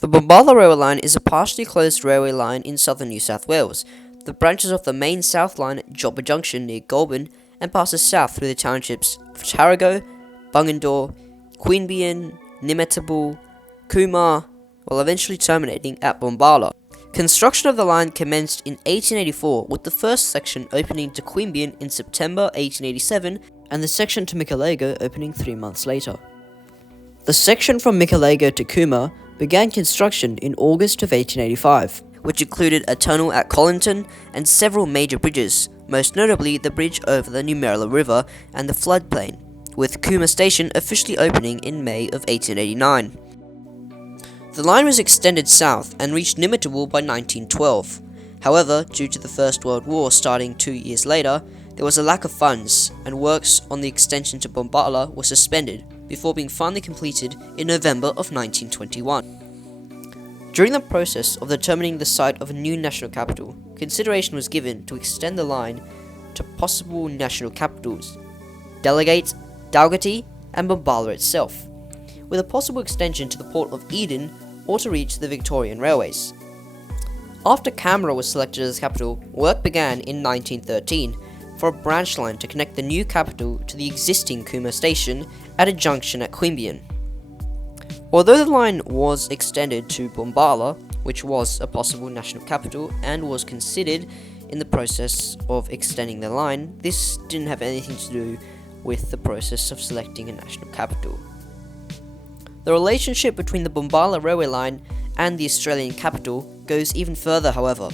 The Bombala railway line is a partially closed railway line in southern New South Wales. The branches off the main south line at Joppa Junction near Goulburn and passes south through the townships of Tarago, Bunyan, Queanbeyan, Nimmetabel, Cooma, while eventually terminating at Bombala. Construction of the line commenced in 1884, with the first section opening to Queanbeyan in September 1887 and the section to Michelago opening 3 months later. The section from Michelago to Cooma began construction in August of 1885, which included a tunnel at Collington and several major bridges, most notably the bridge over the Nimmetabel River and the floodplain, with Cooma Station officially opening in May of 1889. The line was extended south and reached Nimmetabel by 1912. However, due to the First World War starting 2 years later, there was a lack of funds, and works on the extension to Bombala were suspended before being finally completed in November of 1921. During the process of determining the site of a new national capital, consideration was given to extend the line to possible national capitals, Delegate, Dalgety, and Bombala itself, with a possible extension to the port of Eden or to reach the Victorian railways. After Canberra was selected as capital, work began in 1913 for a branch line to connect the new capital to the existing Cooma station at a junction at Queanbeyan. Although the line was extended to Bombala, which was a possible national capital and was considered in the process of extending the line, this didn't have anything to do with the process of selecting a national capital. The relationship between the Bombala railway line and the Australian capital goes even further, however.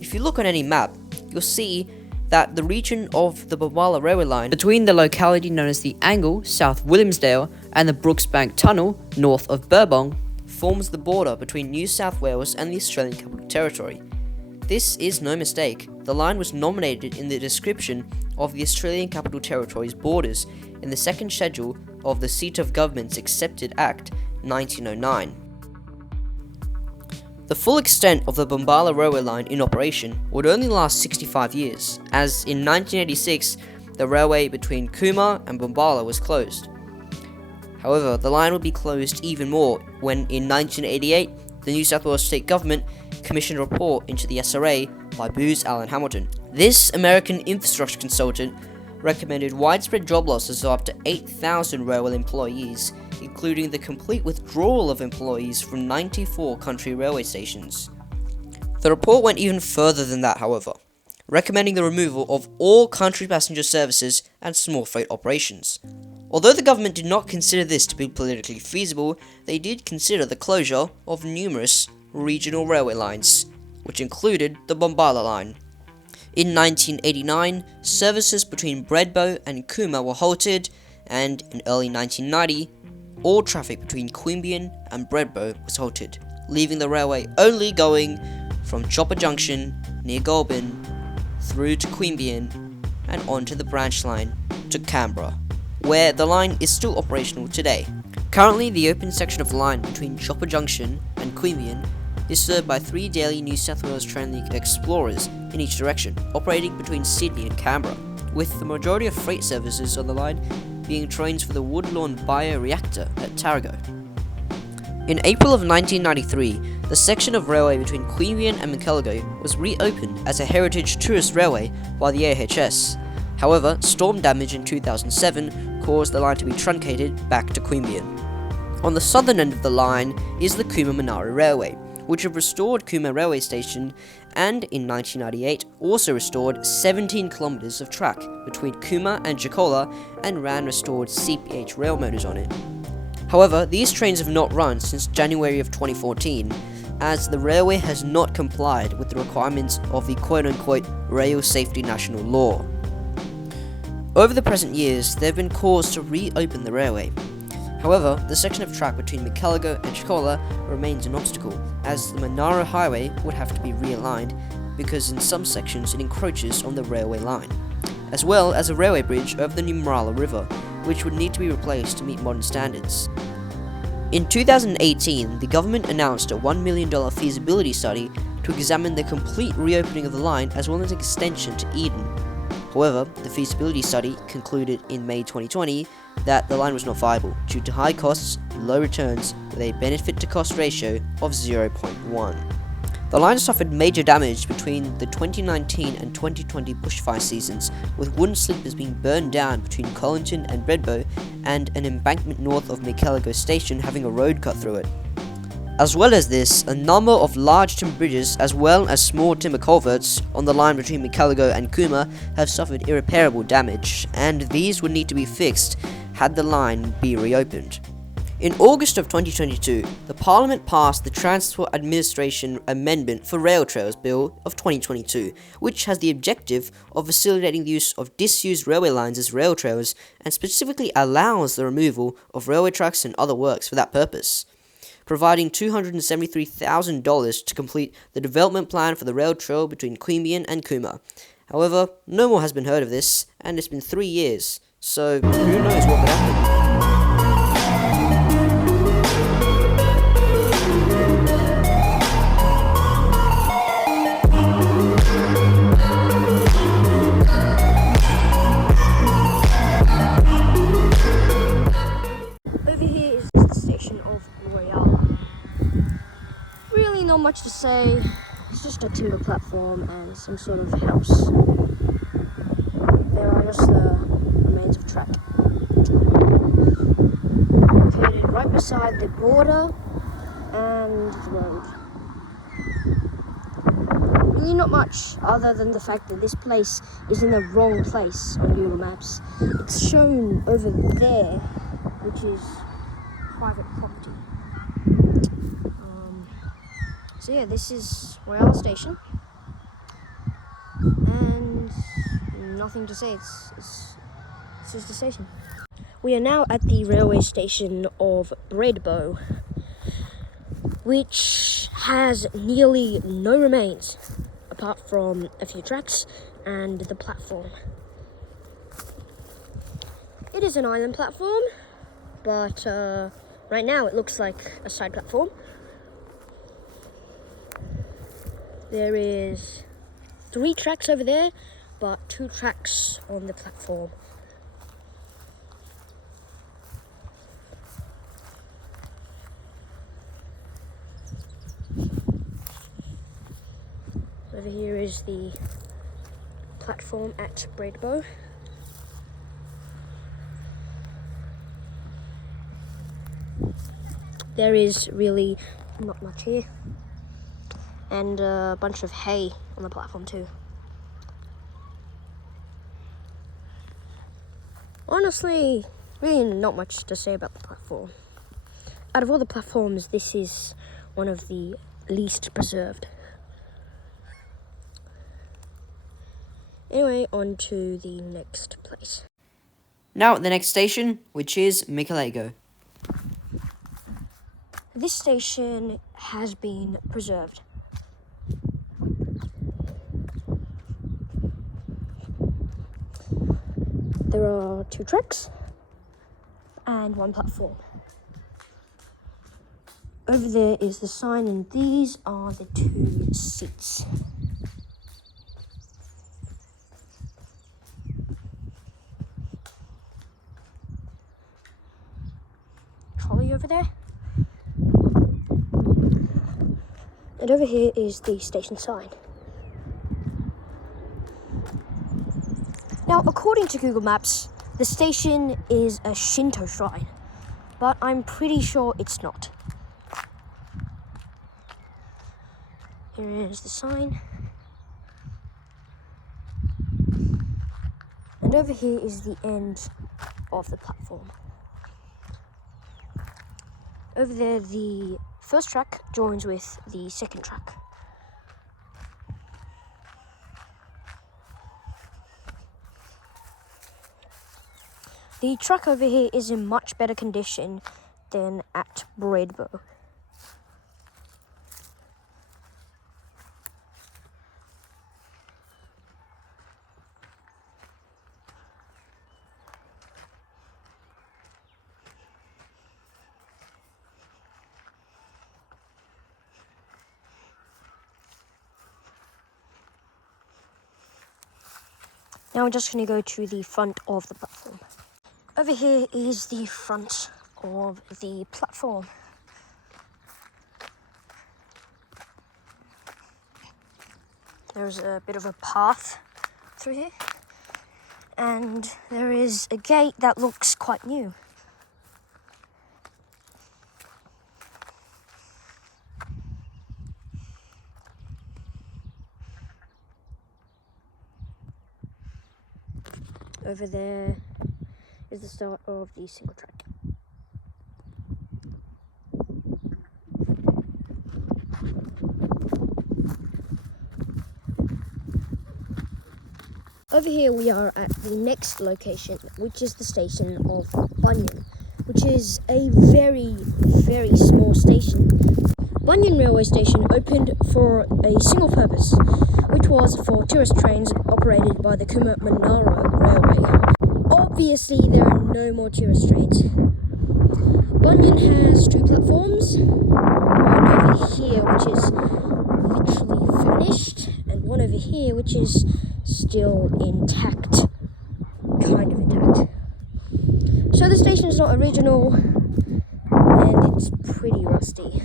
If you look on any map, you'll see that the region of the Bombala railway line between the locality known as the Angle, South Williamsdale, and the Brooksbank Tunnel, north of Burbong, forms the border between New South Wales and the Australian Capital Territory. This is no mistake. The line was nominated in the description of the Australian Capital Territory's borders in the second schedule of the Seat of Government's Accepted Act 1909. The full extent of the Bombala railway line in operation would only last 65 years, as in 1986 the railway between Cooma and Bombala was closed. However, the line would be closed even more when in 1988 the New South Wales State Government commissioned a report into the SRA by Booz Allen Hamilton. This American infrastructure consultant recommended widespread job losses of up to 8,000 railway employees, including the complete withdrawal of employees from 94 country railway stations. The report went even further than that, however, recommending the removal of all country passenger services and small freight operations. Although the government did not consider this to be politically feasible, they did consider the closure of numerous regional railway lines, which included the Bombala line. In 1989, services between Bredbro and Cooma were halted, and in early 1990, all traffic between Queanbeyan and Bredbro was halted, leaving the railway only going from Joppa Junction near Goulburn through to Queanbeyan and onto the branch line to Canberra, where the line is still operational today. Currently, the open section of the line between Joppa Junction and Queanbeyan is served by 3 daily New South Wales Trainlink Explorers in each direction, operating between Sydney and Canberra, with the majority of freight services on the line being trains for the Woodlawn Bioreactor at Tarago. In April of 1993, the section of railway between Queanbeyan and Michelago was reopened as a heritage tourist railway by the AHS. However, storm damage in 2007 caused the line to be truncated back to Queanbeyan. On the southern end of the line is the Cooma-Monaro Railway, which have restored Cooma Railway Station and, in 1998, also restored 17 kilometres of track between Cooma and Gicola and ran restored CPH rail motors on it. However, these trains have not run since January of 2014, as the railway has not complied with the requirements of the quote-unquote Rail Safety National Law. Over the present years, there have been calls to reopen the railway. However, the section of track between Michelago and Gicola remains an obstacle, as the Monaro Highway would have to be realigned because in some sections it encroaches on the railway line, as well as a railway bridge over the Nimmetabel River, which would need to be replaced to meet modern standards. In 2018, the government announced a $1 million feasibility study to examine the complete reopening of the line as well as an extension to Eden. However, the feasibility study concluded in May 2020 that the line was not viable due to high costs, low returns, with a benefit to cost ratio of 0.1. The line suffered major damage between the 2019 and 2020 bushfire seasons, with wooden sleepers being burned down between Collington and Bredbro, and an embankment north of Michelago station having a road cut through it. As well as this, a number of large timber bridges as well as small timber culverts on the line between Michelago and Cooma have suffered irreparable damage, and these would need to be fixed had the line be reopened. In August of 2022, the Parliament passed the Transport Administration Amendment for Rail Trails Bill of 2022, which has the objective of facilitating the use of disused railway lines as rail trails, and specifically allows the removal of railway tracks and other works for that purpose, providing $273,000 to complete the development plan for the rail trail between Bunyan and Cooma. However, no more has been heard of this, and it's been 3 years, so who knows what could happen. Over here is the station of Royalla. Really not much to say, it's just a timber platform and some sort of house. There are just the remains of track. Located right beside the border and the road. Really not much other than the fact that this place is in the wrong place on Google Maps. It's shown over there, which is private property. So yeah, this is Royalla Station, and nothing to say. It's just a station. We are now at the railway station of Bredbro, which has nearly no remains apart from a few tracks and the platform. It is an island platform, but right now it looks like a side platform. There is 3 tracks over there, but 2 tracks on the platform. Over here is the platform at Bredbro. There is really not much here, and a bunch of hay on the platform too. Honestly, really not much to say about the platform. Out of all the platforms, this is one of the least preserved. Anyway, on to the next place. Now at the next station, which is Michelago. This station has been preserved. There are 2 tracks and 1 platform. Over there is the sign, and these are the 2 seats. Trolley over there. And over here is the station sign. Now, according to Google Maps, the station is a Shinto shrine, but I'm pretty sure it's not. Here is the sign. And over here is the end of the platform. Over there, the first track joins with the second track. The track over here is in much better condition than at Bredbro. Now we're just going to go to the front of the platform. Over here is the front of the platform. There's a bit of a path through here, and there is a gate that looks quite new. Over there is the start of the single track. Over here we are at the next location, which is the station of Bunyan, which is a very, very small station. Bunyan railway station opened for a single purpose, which was for tourist trains operated by the Cooma Railway. Obviously there are no more tourist trains. Bunyan has two platforms, one over here which is literally vanished, and one over here which is still intact, kind of intact. So the station is not original, and it's pretty rusty.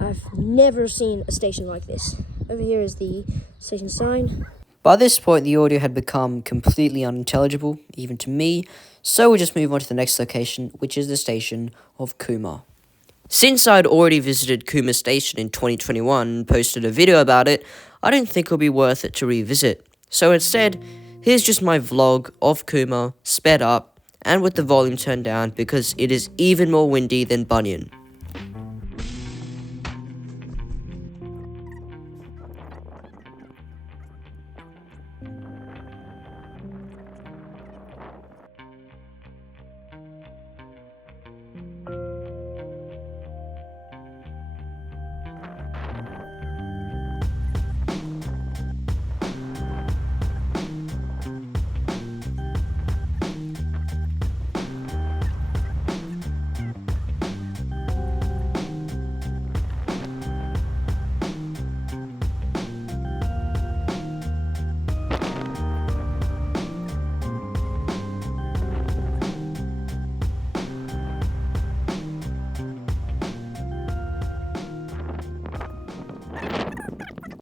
I've never seen a station like this. Over here is the station sign. By this point, the audio had become completely unintelligible, even to me, so we'll just move on to the next location, which is the station of Cooma. Since I'd already visited Cooma Station in 2021 and posted a video about it, I didn't think it would be worth it to revisit. So instead, here's just my vlog of Cooma, sped up, and with the volume turned down because it is even more windy than Bunyan.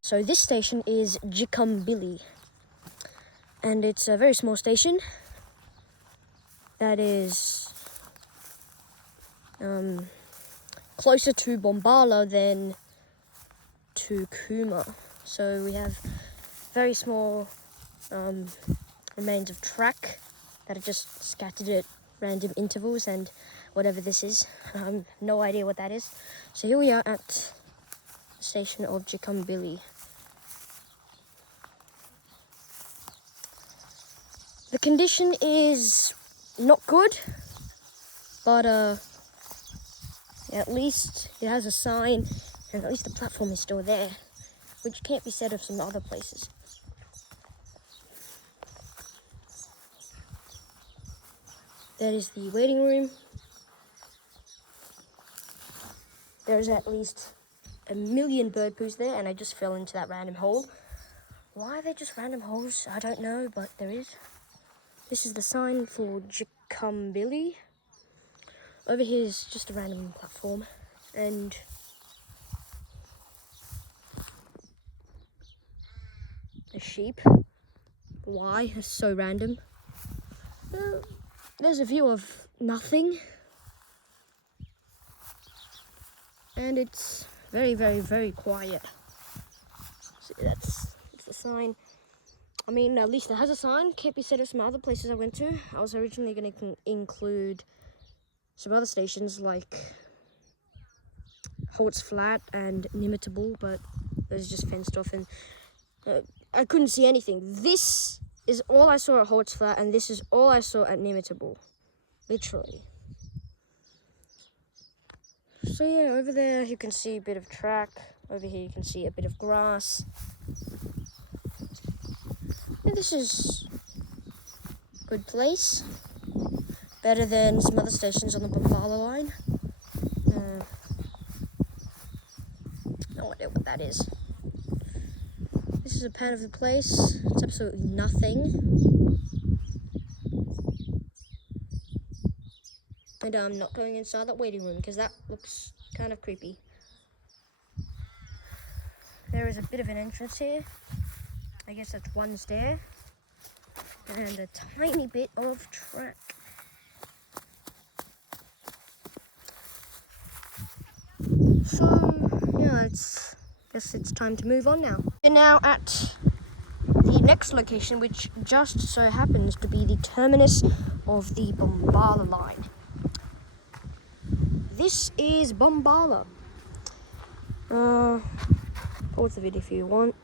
So this station is Jincumbilly, and it's a very small station that is closer to Bombala than to Cooma. So we have very small remains of track that are just scattered at random intervals, and whatever this is, no idea what that is. So here we are at the station of Jincumbilly. The condition is not good, but at least it has a sign, and at least the platform is still there, which can't be said of some other places. That is the waiting room. There's at least a million bird poos there, and I just fell into that random hole. Why are there just random holes? I don't know, but there is. This is the sign for Jincumbilly. Over here is just a random platform, and a sheep. Why? It's so random. There's a view of nothing, and it's very, very, very quiet. See, that's the sign. I mean, at least it has a sign. Can't be said of some other places I went to. I was originally going to include some other stations like Holts Flat and Nimmetabel, but those are just fenced off, and I couldn't see anything. This is all I saw at Holts Flat, and this is all I saw at Nimmetabel. Literally. So yeah, over there you can see a bit of track. Over here you can see a bit of grass. Yeah, this is a good place. Better than some other stations on the Bombala line. No idea what that is. This is a part of the place. It's absolutely nothing. And I'm not going inside that waiting room because that looks kind of creepy. There is a bit of an entrance here. I guess that's one stair. And a tiny bit of track. So, yeah, guess it's time to move on now. We're now at the next location, which just so happens to be the terminus of the Bombala line. This is Bombala. Pause the video if you want.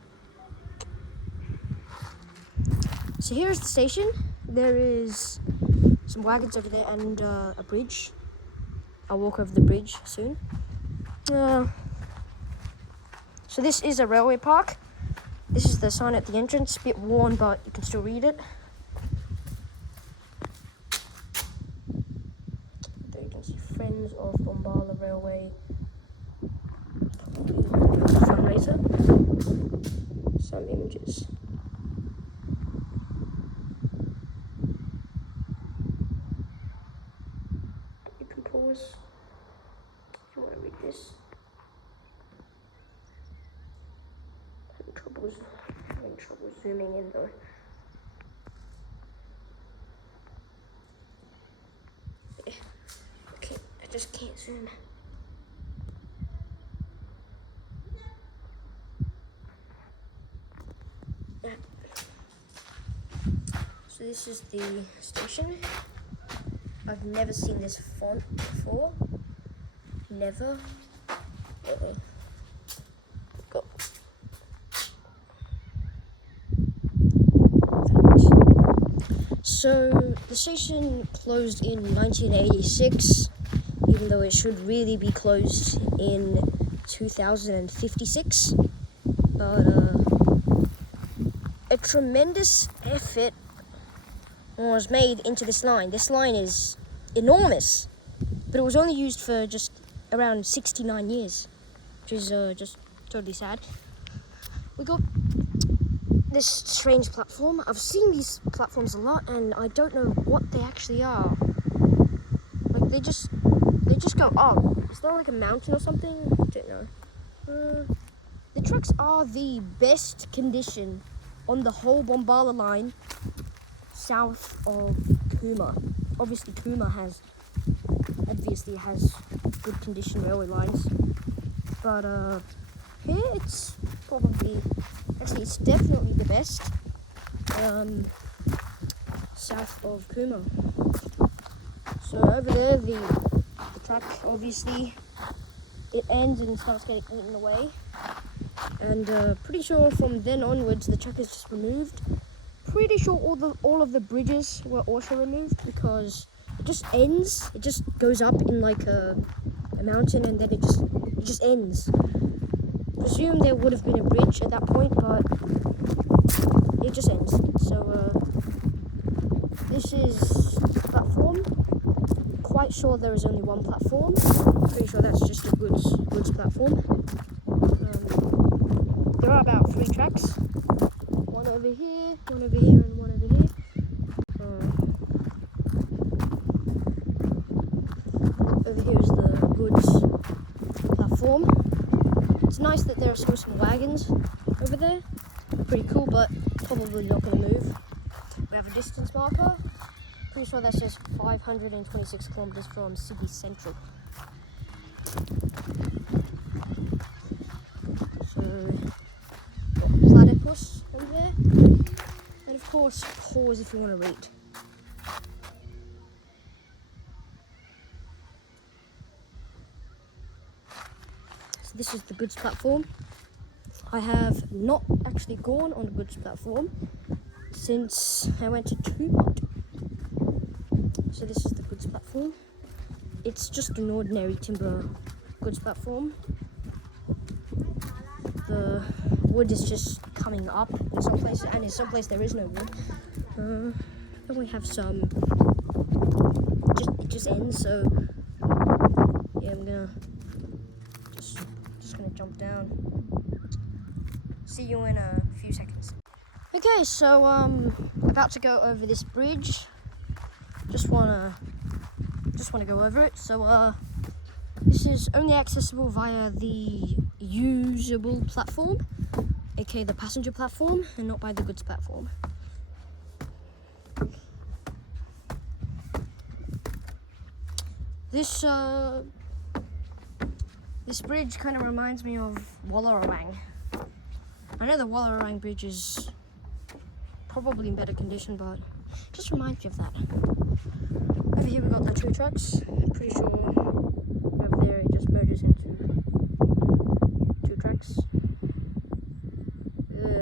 So here's the station. There is some wagons over there and a bridge. I'll walk over the bridge soon. So this is a railway park. This is the sign at the entrance. A bit worn, but you can still read it. There you can see Friends of Bombala Railway fundraiser. Some images. You can pause if you want to read this. Having trouble zooming in though. Okay, I just can't zoom. Yeah. So this is the station. I've never seen this font before. Never. Go. So the station closed in 1986, even though it should really be closed in 2056. But a tremendous effort was made into this line. This line is enormous, but it was only used for just around 69 years, which is just totally sad. We got this strange platform. I've seen these platforms a lot and I don't know what they actually are. Like they just go up. Is there like a mountain or something? I don't know. The tracks are the best condition on the whole Bombala line south of Cooma. Obviously Cooma has good condition railway lines. But here it's probably, actually it's definitely the best south of Cooma. So over there the track, obviously it ends and starts getting eaten away, and pretty sure from then onwards the track is just removed. Pretty sure all of the bridges were also removed because it just ends. It just goes up in like a mountain and then it just ends. Presume there would have been a bridge at that point, but it just ends. So this is the platform. Quite sure there is only one platform. Pretty sure that's just a goods platform. There are about 3 tracks. One over here, and one over here. Over here is the goods platform. It's nice that there are still some wagons over there. Pretty cool, but probably not going to move. We have a distance marker. Pretty sure that says 526 kilometers from Sydney Central. So, got platypus over there. And of course, pause if you want to read. So this is the goods platform. I have not actually gone on a goods platform since I went to Cooma. So this is the goods platform. It's just an ordinary timber goods platform. The wood is just coming up in some places, and in some places there is no wood. Then we have some. It just ends. So yeah, I'm gonna just gonna jump down. See you in a few seconds. Okay, so about to go over this bridge. Just wanna just want to go over it. So this is only accessible via the usable platform, aka the passenger platform, and not by the goods platform. This bridge kind of reminds me of Wallarang. I know the Wallarang bridge is probably in better condition, but it just reminds me of that. Over here we got the 2 tracks. Pretty sure over there it just merges into 2 tracks.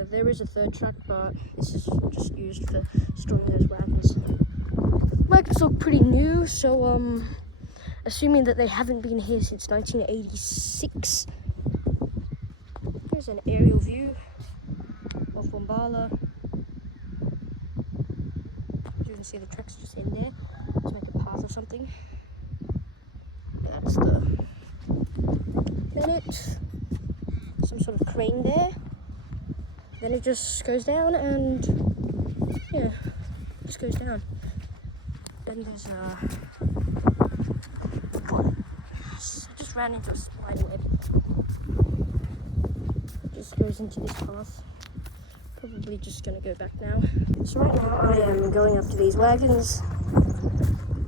There is a 3rd track, but this is just used for storing those wagons. Wagons look pretty new, so assuming that they haven't been here since 1986. Here's an aerial view of Bombala. As you can see, the tracks just in there. Let's make a path or something. That's the minute. Some sort of crane there. Then it just goes down and yeah, just goes down. Then there's a just ran into a spider web. Just goes into this path. Probably just gonna go back now. So right now I am going up to these wagons,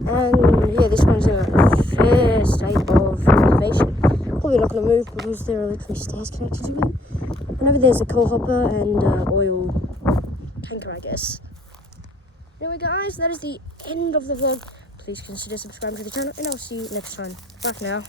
and yeah, this one's in a fair state of elevation. Probably not gonna move because there are literally stairs connected to it. And over there's a coal hopper and oil tanker, I guess. Anyway guys, that is the end of the vlog. Please consider subscribing to the channel, and I'll see you next time. Bye for now.